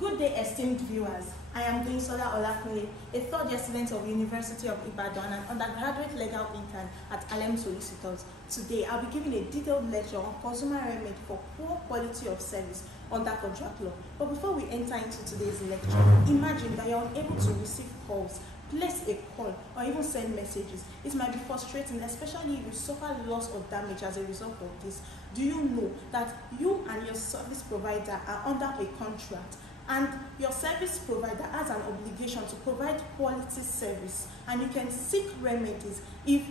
Good day, esteemed viewers. I am Doyinsola Olakunle, a third-year student of the University of Ibadan and undergraduate legal intern at HARLEM Solicitors. Today, I'll be giving a detailed lecture on consumer remedy for poor quality of service under contract law. But before we enter into today's lecture, imagine that you're unable to receive calls, place a call, or even send messages. It might be frustrating, especially if you suffer loss or damage as a result of this. Do you know that you and your service provider are under a contract, and your service provider has an obligation to provide quality service, and you can seek remedies if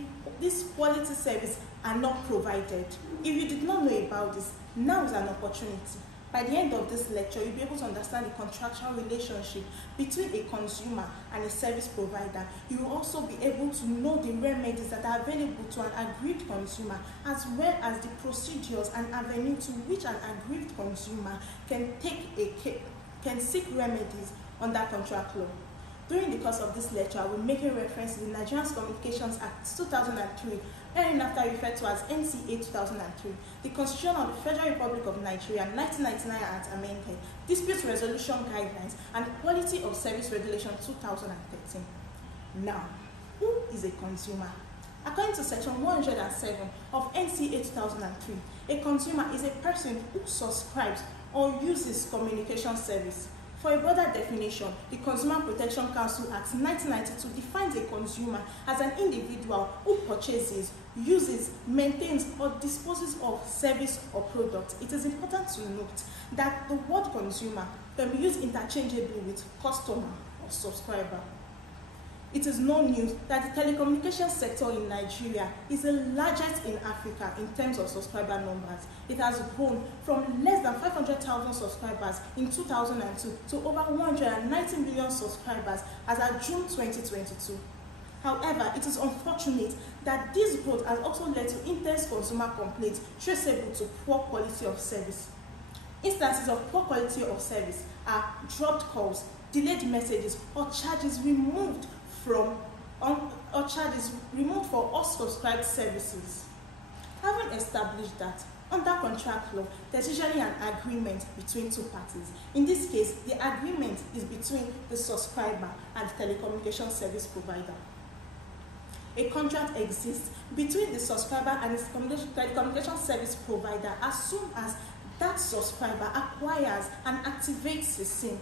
this quality service are not provided? If you did not know about this, now is an opportunity. By the end of this lecture, you'll be able to understand the contractual relationship between a consumer and a service provider. You will also be able to know the remedies that are available to an aggrieved consumer, as well as the procedures and avenue to which an aggrieved consumer can seek remedies under contract law. During the course of this lecture, I will make a reference to the Nigerian Communications Act 2003, hereinafter referred to as NCA 2003, the Constitution of the Federal Republic of Nigeria 1999 as amended, Dispute Resolution Guidelines, and Quality of Service Regulation 2013. Now, who is a consumer? According to Section 107 of NCA 2003, a consumer is a person who subscribes or uses communication service. For a broader definition, the Consumer Protection Council Act 1992 defines a consumer as an individual who purchases, uses, maintains, or disposes of service or product. It is important to note that the word consumer can be used interchangeably with customer or subscriber. It is no news that the telecommunications sector in Nigeria is the largest in Africa in terms of subscriber numbers. It has grown from less than 500,000 subscribers in 2002 to over 190 million subscribers as of June 2022. However, it is unfortunate that this growth has also led to intense consumer complaints traceable to poor quality of service. Instances of poor quality of service are dropped calls, delayed messages, or charges removed for unsubscribed services. Having established that, under contract law, there's usually an agreement between two parties. In this case, the agreement is between the subscriber and the telecommunication service provider. A contract exists between the subscriber and the telecommunication service provider as soon as that subscriber acquires and activates the SIM.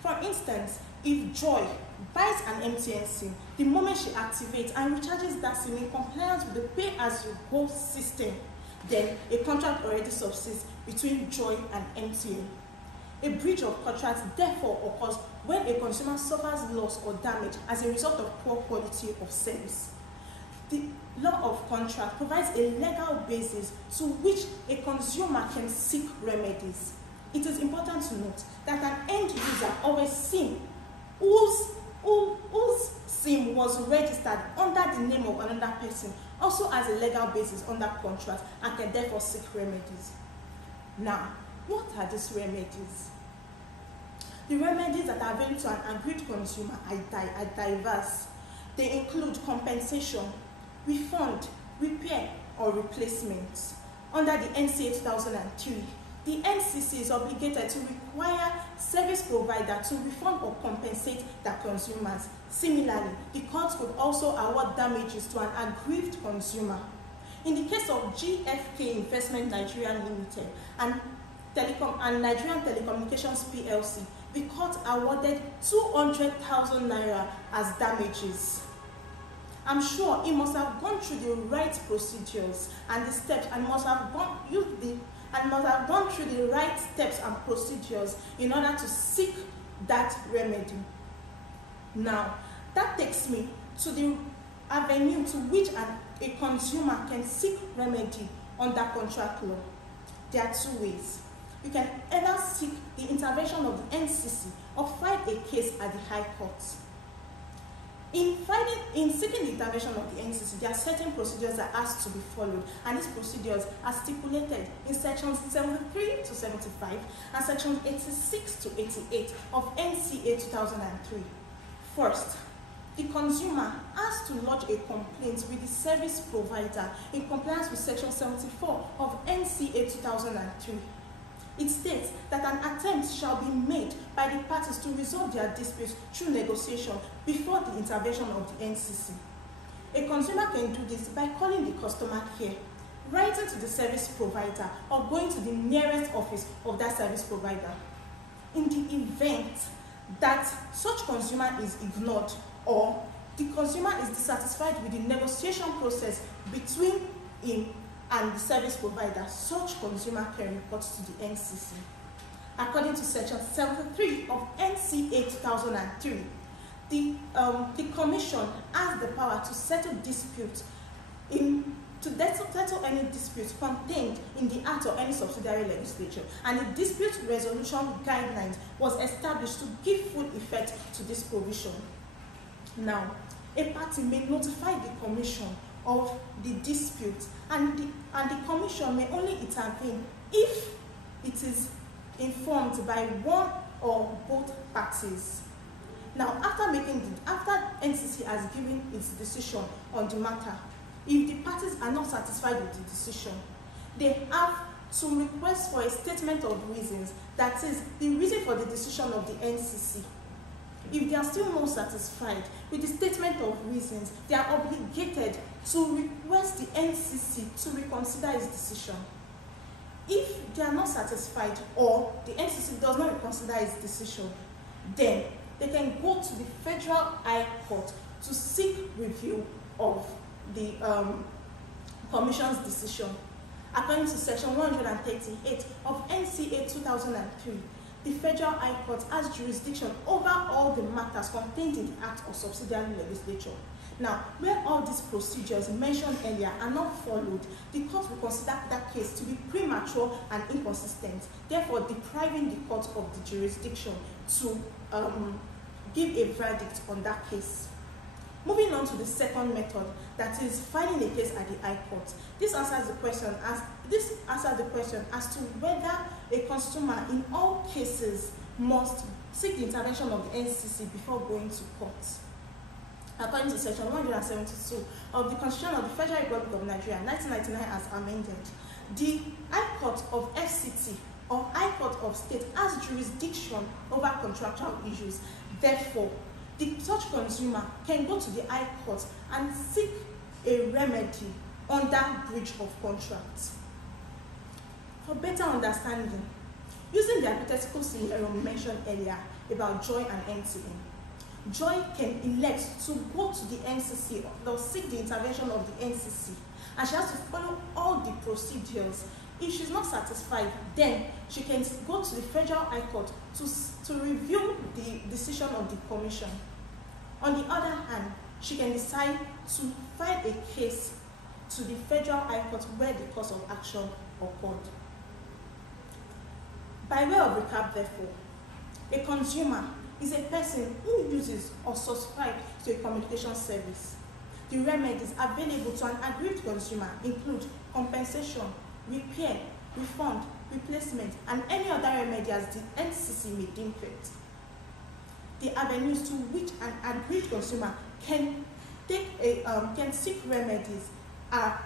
For instance, if Joy buys an MTN SIM, the moment she activates and recharges that SIM in compliance with the pay-as-you-go system, then a contract already subsists between Joy and MTN. A breach of contract therefore occurs when a consumer suffers loss or damage as a result of poor quality of service. The law of contract provides a legal basis to which a consumer can seek remedies. It is important to note that an end user of a SIM whose SIM was registered under the name of another person also has a legal basis under contract and can therefore seek remedies. Now, what are these remedies? The remedies that are available to an aggrieved consumer are diverse. They include compensation, refund, repair, or replacement. Under the NCA 2003, the NCC is obligated to require service provider to refund or compensate their consumers. Similarly, the court could also award damages to an aggrieved consumer. In the case of GFK Investment Nigeria Limited and Nigerian Telecommunications PLC, the court awarded 200,000 naira as damages. I'm sure he must have gone through the right procedures and the steps and must have gone through the right steps and procedures in order to seek that remedy. Now, that takes me to the avenue to which a consumer can seek remedy under contract law. There are two ways. You can either seek the intervention of the NCC or file a case at the High Court. In seeking the intervention of the NCC, there are certain procedures that have to be followed, and these procedures are stipulated in sections 73 to 75 and sections 86 to 88 of NCA 2003. First, the consumer has to lodge a complaint with the service provider in compliance with section 74 of NCA 2003. It states that an attempt shall be made by the parties to resolve their disputes through negotiation before the intervention of the NCC. A consumer can do this by calling the customer care, writing to the service provider, or going to the nearest office of that service provider. In the event that such consumer is ignored or the consumer is dissatisfied with the negotiation process between him and the service provider, such consumer can report to the NCC. According to Section 73 of NCA 2003, the Commission has the power to settle disputes to settle any dispute contained in the Act or any subsidiary legislation, and the dispute resolution guidelines was established to give full effect to this provision. Now, a party may notify the Commission of the dispute, and the Commission may only intervene if it is informed by one or both parties. Now, after NCC has given its decision on the matter, if the parties are not satisfied with the decision, they have to request for a statement of reasons, that is, the reason for the decision of the NCC. If they are still not satisfied with the statement of reasons, they are obligated to request the NCC to reconsider its decision. If they are not satisfied or the NCC does not reconsider its decision, then they can go to the Federal High Court to seek review of the Commission's decision. According to Section 138 of NCA 2003, the Federal High Court has jurisdiction over all the matters contained in the Act or subsidiary legislation. Now, where all these procedures mentioned earlier are not followed, the court will consider that case to be premature and inconsistent, therefore depriving the court of the jurisdiction to give a verdict on that case. Moving on to the second method, that is filing a case at the High Court. This answers the question as to whether a consumer in all cases must seek the intervention of the NCC before going to court. According to Section 172 of the Constitution of the Federal Republic of Nigeria, 1999 as amended, the High Court of FCT or High Court of State has jurisdiction over contractual issues. Therefore, such consumer can go to the High Court and seek a remedy under breach of contract. For better understanding, using the hypothetical scenario mentioned earlier about Joy and NTN, Joy can elect to go to the NCC or seek the intervention of the NCC, and she has to follow all the procedures. If she's not satisfied, then she can go to the Federal High Court to review the decision of the Commission. On the other hand, she can decide to file a case to the Federal High Court where the cause of action occurred. By way of recap, therefore, a consumer is a person who uses or subscribes to a communication service. The remedies available to an aggrieved consumer include compensation, repair, refund, replacement, and any other remedy as the NCC may deem fit. The avenues to which an aggrieved consumer can seek remedies are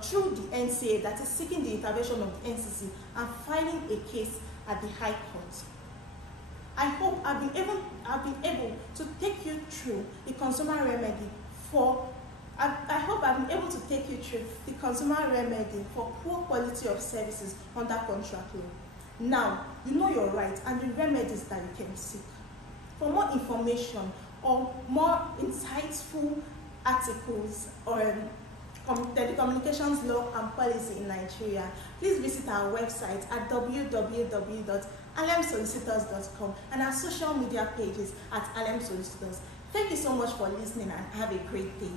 through the NCA, that is seeking the intervention of the NCC and filing a case at the High Court. I hope I've been able to take you through the consumer remedy for poor quality of services under contract law. Now, you know your rights and the remedies that you can seek. For more information or more insightful articles on telecommunications law and policy in Nigeria, please visit our website at www.halemsolicitors.com and our social media pages at HARLEM Solicitors. Thank you so much for listening and have a great day.